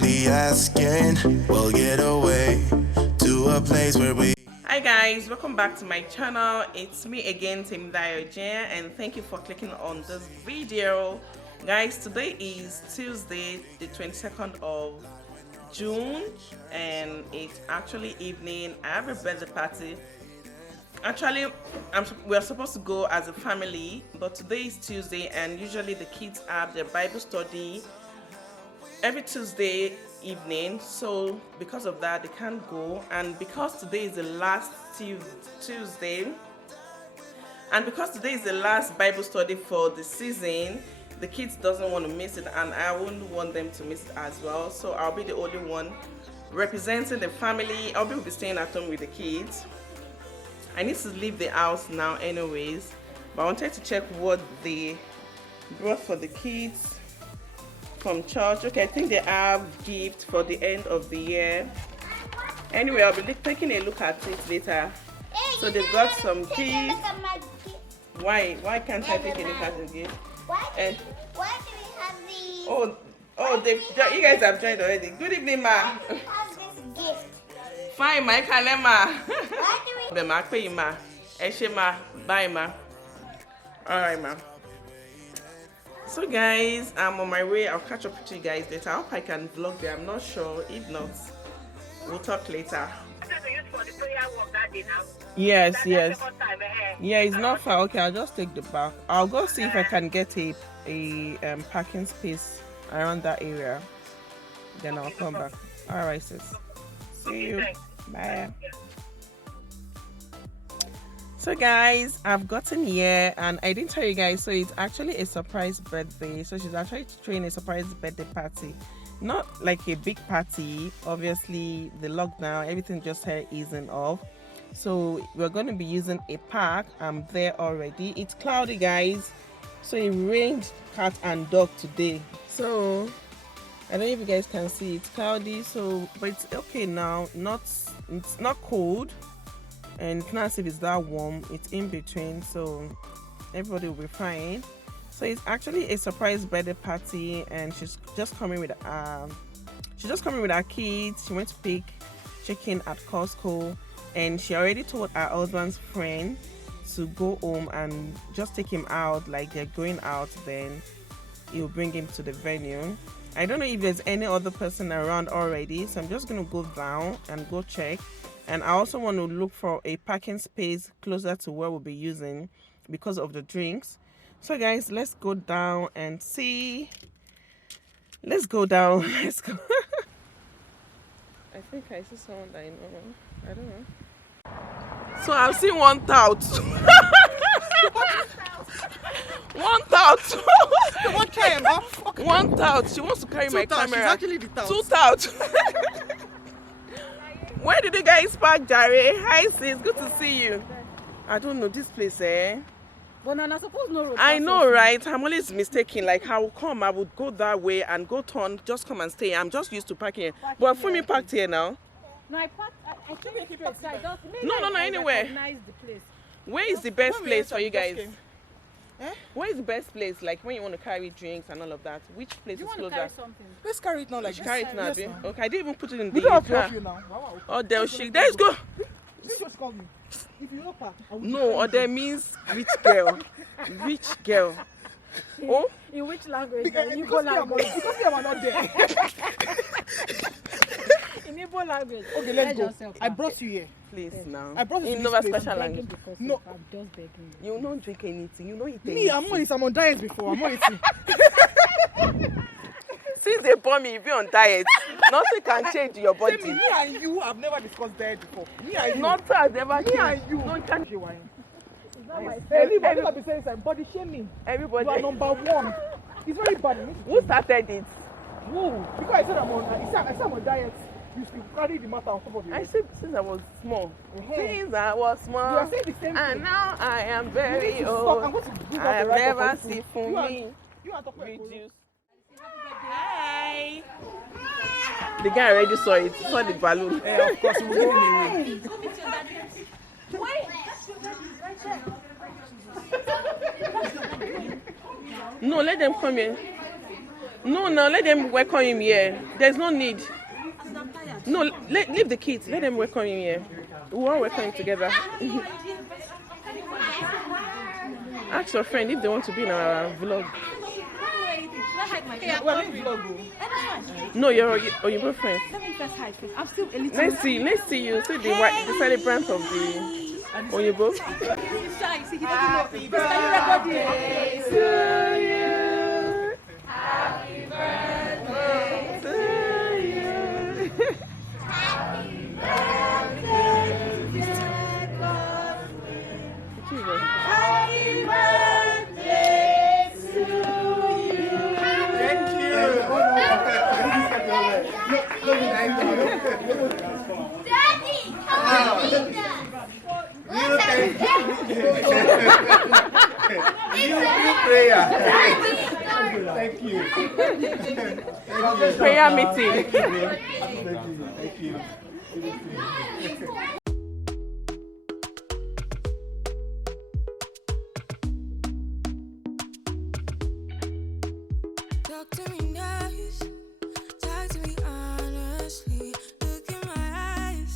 really asking. We'll get away to a place where we. Hi guys, welcome back to my channel. It's me again, Agege, and thank you for clicking on this video. Guys, today is Tuesday, the 22nd of June, and it's actually evening. I have a birthday party. Actually, we're supposed to go as a family, but today is Tuesday, and usually the kids have their Bible study every Tuesday evening. So because of that, they can't go, and because today is the last Tuesday, and because today is the last Bible study for the season, the kids doesn't want to miss it, and I wouldn't want them to miss it as well. So I'll be the only one representing the family. I'll be staying at home with the kids. I need to leave the house now anyways, but I wanted to check what they brought for the kids from church. Okay, I think they have gifts for the end of the year. Anyway, I'll be taking a look at it later. So they've got some gifts. Why can't I take a look at the gift? Why do we have these? Oh, you guys have joined already. Good evening, ma. Why do we have this gift? Fine, ma. Kalema. Why do we? Ma, pay ma. Eshe ma. Bye, ma. All right, ma. So guys, I'm on my way. I'll catch up with you guys later. I hope I can vlog there. I'm not sure. If not, we'll talk later. Yes. Yeah, it's not far. Okay, I'll just take the back. I'll go see if I can get a parking space around that area. Then I'll come back. All right, sis. See you. Bye. So guys, I've gotten here, and I didn't tell you guys, so it's actually a surprise birthday. So she's actually throwing a surprise birthday party, not like a big party. Obviously the lockdown, everything just here easing off, so we're going to be using a park. I'm there already. It's cloudy guys, so it rained cat and dog today, so I don't know if you guys can see. It's cloudy, so but it's okay now. It's not cold, and it's not as if it's that warm. It's in between, so everybody will be fine. So it's actually a surprise birthday party, and she's just coming with her kids. She went to pick chicken at Costco, and she already told her husband's friend to go home and just take him out, like they're going out, then he'll bring him to the venue. I don't know if there's any other person around already, so I'm just gonna go down and go check. And I also want to look for a parking space closer to where we'll be using because of the drinks. So guys, let's go down and see. Let's go down. Let's go. I think I see someone that I know. I don't know. So I've seen one tout. One tout. One tout. She wants to carry my camera. She's actually the tout. Two tout. Where did you guys park, Jare? Hi sis, good to see you. I don't know this place, eh? But no, I suppose no road. I know, right? I'm always mistaken. Like I will come, I would go that way and go turn, just come and stay. I'm just used to parking. But Fumi parked here now. No, I parked. I took it straight. So I just No, anywhere. Recognize the place. Where is the best place for you guys? Where is the best place, like when you want to carry drinks and all of that? Which place is closer? Carry something? Let's carry it now, like carry it now, yes, okay, I didn't even put it in we the don't car. have to you now. Wow. Oh, there she. Let's go. You just call me. If you don't park, I will. No, or there means rich girl. Rich girl. Oh? In which language? Because In Igbo language. because we are not there. In Igbo language. Okay, let's go. I brought you here. Please now. I brought you in to Nova this place. special language. No. I'm just begging. You don't drink anything. You know eat anything. Me, I'm on diet before. I'm on eating. Since they born me, you be on diet. Nothing can change your body. Me and you have never discussed diet before. Me and you. Nothing has never Me changed. and you. No, you can't. Everybody will be saying some body shaming. Everybody. You are number one. It's very bad. Who started it? Who? Because I said I'm on diet. You carry the matter on top of you. I said since I was small. Since I was small. You are saying the same thing. And now I am very Stop. old. I'm going to give I out have the right never of seen for for me. You are talking Reduce. Hi. The guy already saw it. He saw the balloon. Yeah, of course. We'll give him No, let them come in. No, no, let them welcome him here. There's no need. No, leave the kids. Let them welcome him here. We won't welcome him together. Ask your friend if they want to be in our vlog. No, your friend. Let me first hide first. I'm still a little. Let's see you. See the celebrant of the Oyibo. He's shy. See, he doesn't know. Happy birthday to you. Happy birthday to you. Happy birthday, Jesus. Happy birthday to you. Thank you. Daddy, come on, eat that. Thank you. Prayer meeting. Thank you. Talk to me nice, talk to me honestly. Look in my eyes,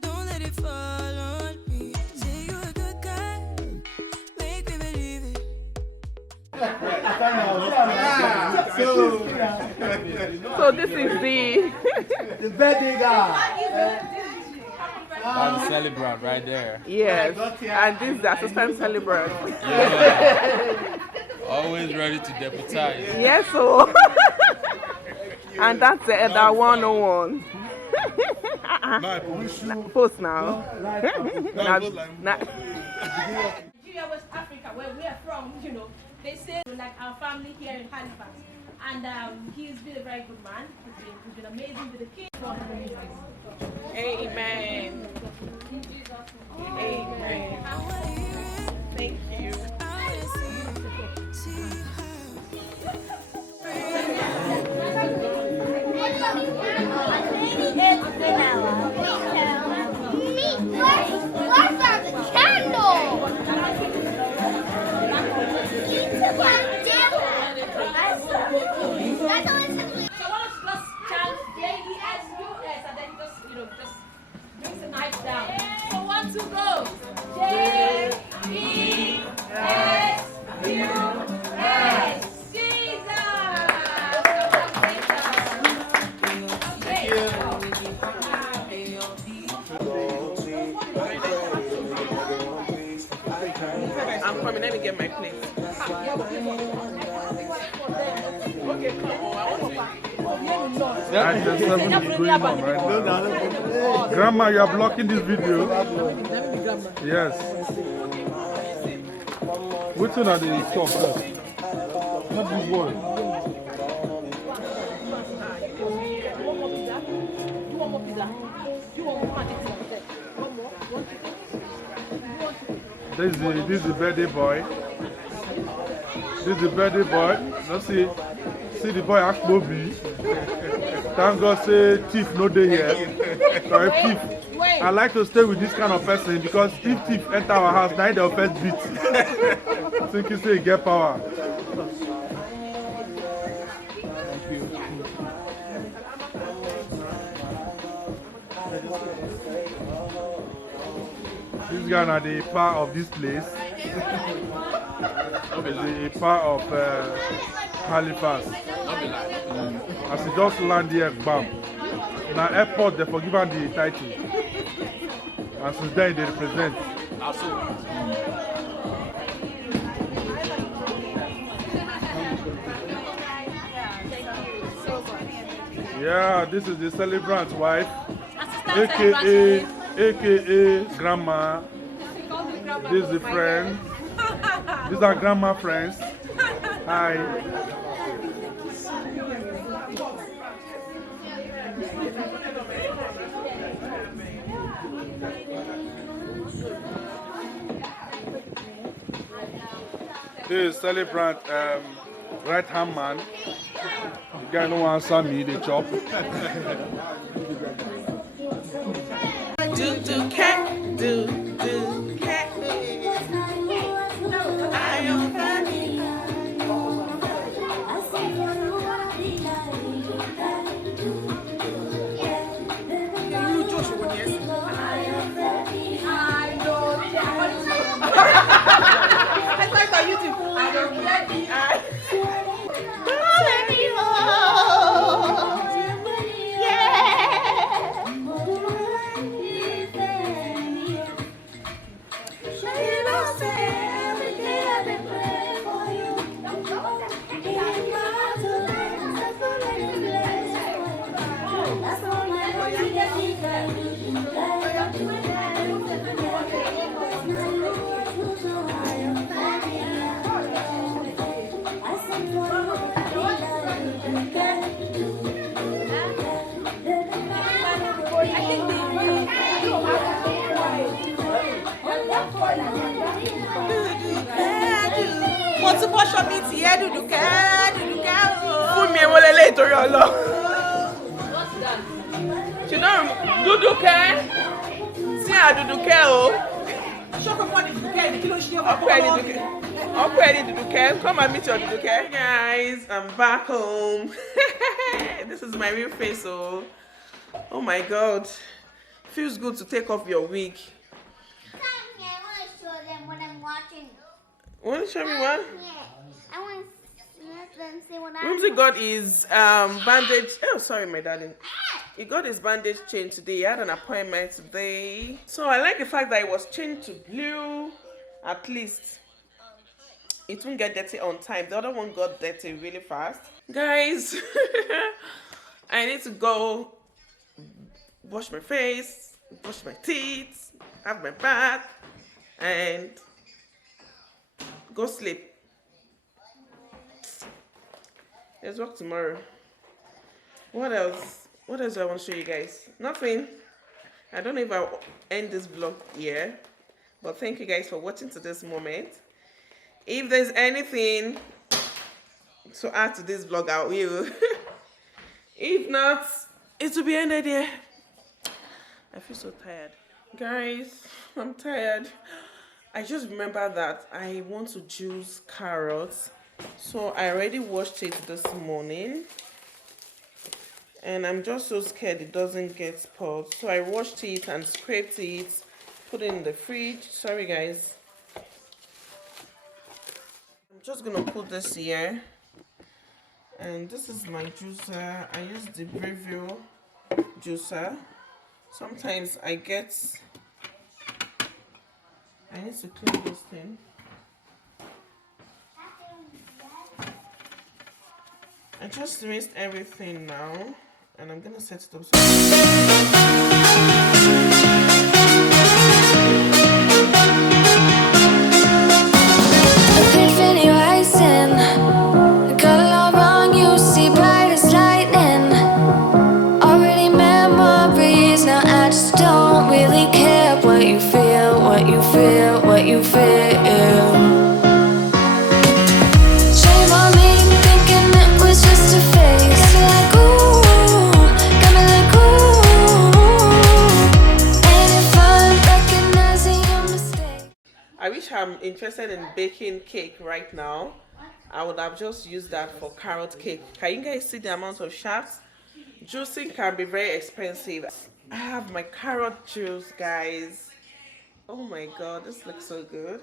don't let it fall on me. Say you're a good guy, make me believe it. So this is The birthday guy. That's the celebrant right there. yes, and this is the assistant celebrant. Yeah. Always ready to deputize. Yes, so and that's the other 101. Post now. Nigeria, West Africa, where we are from, you know, they say like our family here in Halifax. And he's been a very good man. He's been amazing with the kids. Amen. Amen. Thank you. Where's our candle? So one of just chant J-E-S-U-S and then just, you know, just brings the knife down. So 1, 2, go. J-E-S-U-S. I'm coming. Let me get my plate. Okay, come on. I want to. At the 7 is going on right now. Grandma, you are blocking this video. Yes. Which one are they stop first? Not this one. This is the birthday boy. This is the birthday boy. Now see the boy act Bobby. Thank God say thief no day here. Sorry, thief. I like to stay with this kind of person because if thief enter our house, now they'll first beat. Think you say get power. Thank you. This guy now the part of this place. The part of Halifax. As he just land here, bam. Now airport they forgive him the title. And since then they represent. Yeah, this is the celebrant's wife, aka grandma. This is the friend. These are grandma friends. Hi. This is celebrant right hand man. The guy no answer me, they chop. Do cat, do cat. I am funny. tún bọ́ṣọ mi tiẹ̀ dùdùkẹ́ dùdùkẹ́ o. Fún mi èwo lélẹ̀ ìtorí ọlọ́. She don't Duduke. See her Duduke o. Ṣọ́kọ̀ pọ̀ ní dùdùkẹ́ ni kí ló ṣe Ọkọ ẹni Duduke. Ọkọ ẹni Duduke. Come and meet your Duduke. Hey guys, I'm back home. This is my real face, oh my god. Feels good to take off your wig. Come here, I want to show them what I'm watching. Want to show me what? Yeah, I want to let them see what I'm Rumsey got his bandage. Oh, sorry, my darling. He got his bandage chain today. He had an appointment today. So I like the fact that it was changed to blue. At least it won't get dirty on time. The other one got dirty really fast. Guys, I need to go wash my face, brush my teeth, have my bath, and go sleep. Let's work tomorrow. What else? What else do I want to show you guys? Nothing. I don't know if I'll end this vlog here, but thank you guys for watching to this moment. If there's anything to add to this vlog, I will. If not, it will be ended here. I feel so tired. Guys, I'm tired. I just remember that I want to juice carrots. So I already washed it this morning. And I'm just so scared it doesn't get spoiled. So I washed it and scraped it, put it in the fridge. Sorry guys. I'm just gonna put this here. And this is my juicer. I use the Breville juicer. Sometimes I need to clean this thing. I just rinsed everything now, and I'm gonna set it up. Epiphany rising, got a lot wrong, you see bright as lightning. Already memories, now I just don't really care what you feel, what you feel, what you feel. Shame on me, thinking it was just a phase. Got me like ooh, got me like ooh. Ain't it fun recognizing your mistake? I wish I'm interested in baking cake right now. I would have just used that for carrot cake. Can you guys see the amount of shafts? Juicing can be very expensive. I have my carrot juice, guys. Oh my god, this looks so good.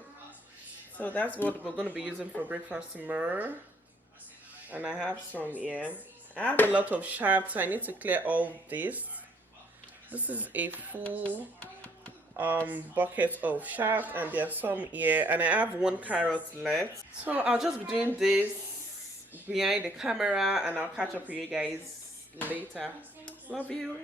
So that's what we're going to be using for breakfast tomorrow. And I have some here. I have a lot of shafts, so I need to clear all this. This is a full bucket of shaft, and there's some here, and I have 1 carrot left. So I'll just be doing this behind the camera, and I'll catch up with you guys later. Love you.